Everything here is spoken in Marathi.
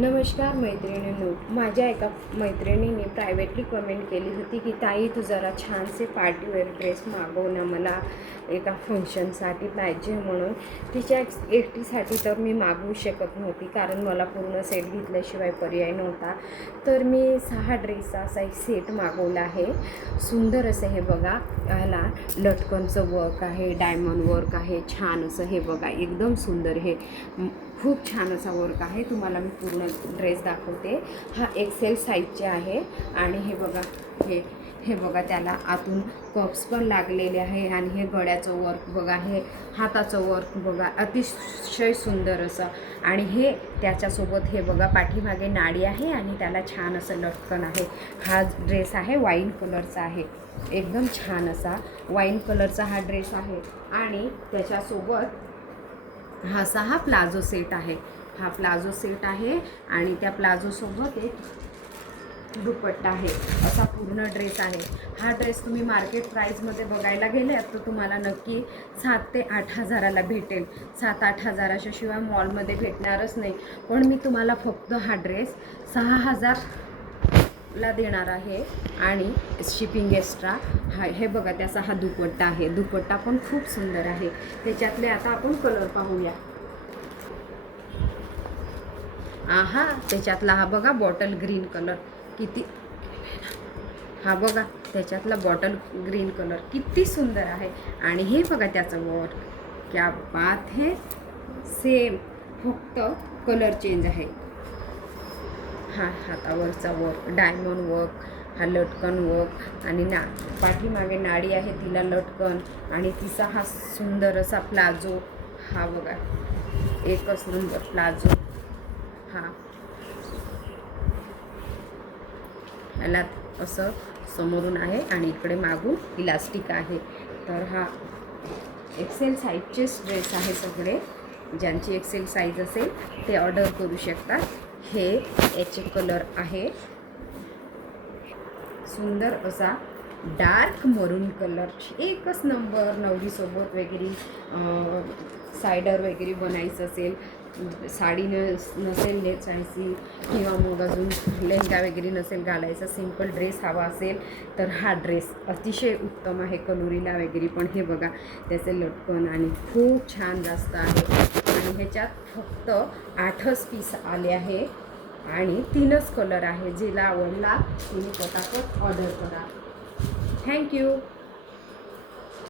नमस्कार मैत्रिणींनो, माझ्या एका मैत्रिणीने प्रायव्हेटली कमेंट केली होती की ताई तू जरा छानसे पार्टीवेअर ड्रेस मागव ना, मला एका फंक्शनसाठी पाहिजे म्हणून. तिच्या एकटीसाठी तर मी मागवू शकत नव्हती, कारण मला पूर्ण सेट घेतल्याशिवाय पर्याय नव्हता. तर मी 6 ड्रेसचा असा एक सेट मागवला आहे. सुंदर असं हे बघा, ह्याला लटकनचं वर्क आहे, डायमंड वर्क आहे, छान असं हे बघा, एकदम सुंदर हे खूप छान असा वर्क आहे. तुम्हाला मी पूर्ण ड्रेस दाखवते. हा एक्सेल साईजचे आहे आणि हे बघा, हे बघा, त्याला आतून कप्स पण लागलेले आहे आणि हे गळ्याचं वर्क बघा, हे हाताचं वर्क बघा, अतिशय सुंदर असं. आणि हे त्याच्यासोबत हे बघा, पाठीमागे नाडी आहे आणि त्याला छान असं लटकन आहे. हा ड्रेस आहे वाईन कलरचा आहे, एकदम छान असा वाईन कलरचा हा ड्रेस आहे. आणि त्याच्यासोबत हा प्लाझो सेट आहे. हा प्लाझो सेट आहे आणि त्या प्लाझोसोबत एक दुपट्टा आहे. असा पूर्ण ड्रेस आहे. हा ड्रेस तुम्ही मार्केट प्राईजमध्ये बघायला गेल्यात तर तुम्हाला नक्की 7 ते 8 हजाराला भेटेल. 7-8 हजाराच्या शिवाय मॉलमध्ये भेटणारच नाही. पण मी तुम्हाला फक्त हा ड्रेस 6,000ला देणार आहे आणि शिपिंग एक्स्ट्रा. हे बघा, त्याचा हा दुपट्टा आहे. दुपट्टा पण खूप सुंदर आहे. त्याच्यातले आता आपण कलर पाहूया. त्याच्यातला हा बघा, बॉटल ग्रीन कलर किती, हा बघा त्याच्यातला बॉटल ग्रीन कलर किती सुंदर आहे. आणि हे बघा त्याचं वर्क, क्या बात है, सेम, फक्त कलर चेंज आहे. हा हातावरचा वर्क, डायमंड वर्क, हा लटकन वर्क आणि पाठीमागे नाडी आहे, तिला लटकन. आणि तिचा हा सुंदर असा प्लाझो, हा बघा एकच नंबर प्लाझो. याला असं समोरून आहे आणि इकडे मागून इलास्टिक आहे. तर हा एक्सेल साईजचेच ड्रेस आहे सगळे. ज्यांची एक्सेल साईज असेल ते ऑर्डर करू शकतात. हे याचे कलर आहे, सुंदर असा डार्क मरून कलर, एकच नंबर. नवरीसोबत वगैरे सायडर वगैरे बनायचं असेल, साडी नसेल नेसायची किंवा मग अजून लेहंगा वगैरे नसेल घालायचा, सिंपल ड्रेस हवा असेल तर हा ड्रेस अतिशय उत्तम आहे. कलोरीला वगैरे पण हे बघा, त्याचे लटकन आणि खूप छान जास्त आहे. आणि ह्याच्यात फक्त 8च पीस आले आहे आणि 3च कलर आहे. जिला आवडला तिने पटापट ऑर्डर करा. थँक्यू.